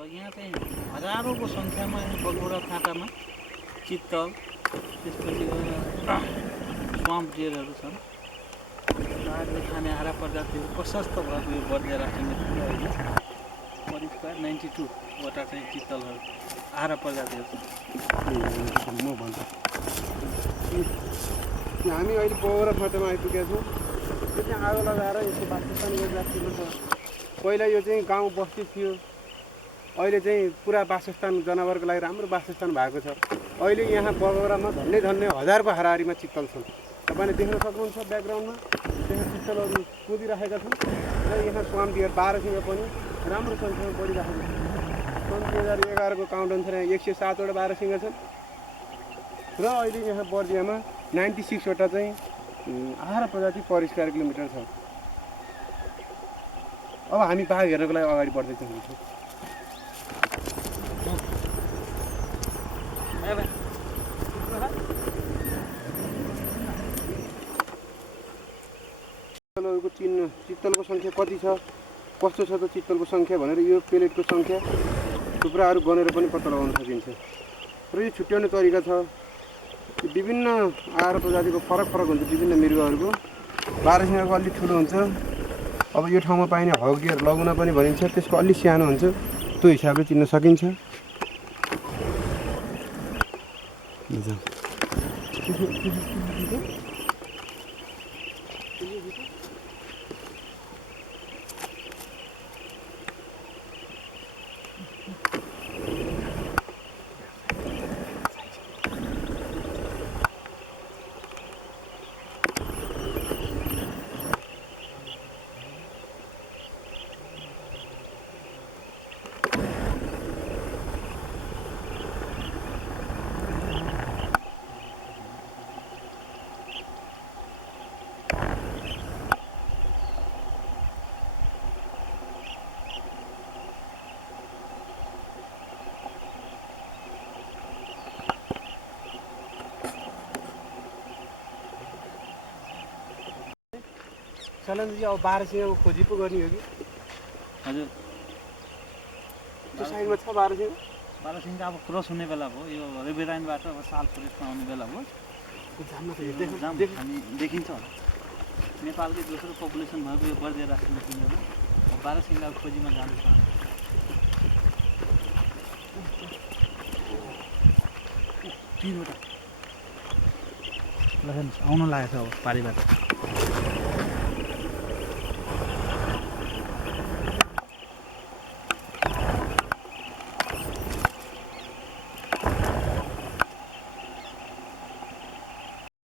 यहाँ चाहिँ हजारौँको सङ्ख्यामा बगौरा फाँटामा चित्तल त्यसपछि स्वाम्प डियरहरू छन्। बाघले खाने आहारा प्रजातिहरू प्रशस्त भएको यो बर्दिया राष्ट्रिय निकुञ्ज अहिले करिब 92वटा चाहिँ चित्तलहरू आहारा प्रजातिहरू छन्। म भन्छु हामी अहिले बगौरा फाँटामा आइपुगेका छौँ। यो चाहिँ आगो लगाएर यसको वासस्थान गरिराखेको छ। पहिला यो चाहिँ गाउँ बस्ती थियो, अहिले चाहिँ पुरा वासस्थान जनावरको लागि राम्रो वासस्थान भएको छ। अहिले यहाँ बगौरामा झन्डै हजारको हाराहारीमा चित्तल छन्। तपाईँले देख्न सक्नुहुन्छ ब्याकग्राउन्डमा त्यहाँ चित्तलहरू कुदिराखेका छन् र यहाँ स्वाम्प डियर 12 सिंह पनि राम्रो सङ्ख्यामा बढिरहेको छ। सन् 2011को काउन्ट अनुसार यहाँ 107वटा 12 सिंह छन् र अहिले यहाँ बर्दियामा 96वटा चाहिँ आहारा प्रजाति पर स्क्वायर किलोमिटर छ। अब हामी बाघ हेर्नको लागि अगाडि बढ्दैछौँ। चित्तलको सङ्ख्या कति छ, कस्तो छ त चित्तलको सङ्ख्या भनेर यो पेलेटको सङ्ख्या थुप्राहरू गनेर पनि पत्ता लगाउन सकिन्छ। र यो छुट्याउने तरिका छ। विभिन्न आहारा प्रजातिको फरक हुन्छ। विभिन्न मृगहरूको 12 सिंहको अलि ठुलो हुन्छ। अब यो ठाउँमा पाइने हग डियर लगुना पनि भनिन्छ, त्यसको अलि सानो हुन्छ। त्यो हिसाबले चिन्न सकिन्छ। चलनजी अब 12 सिंहको खोजी पो गर्ने हो कि? हजुर, त्यो साइडमा छ 12 सिंह। 12 सिंह अब क्रस हुने बेला भयो। यो रेबेराइनबाट अब साल फरेस्टमा आउने बेला भयो। हामी देखिन्छ होला। नेपालकै दोस्रो पपुलेसन भएको यो बर्दिया राष्ट्रिय निकुञ्जमा 12 सिंहको खोजीमा जाँदैछ। ल हेर्नुहोस्, आउन लागेको छ अब पारिबाट।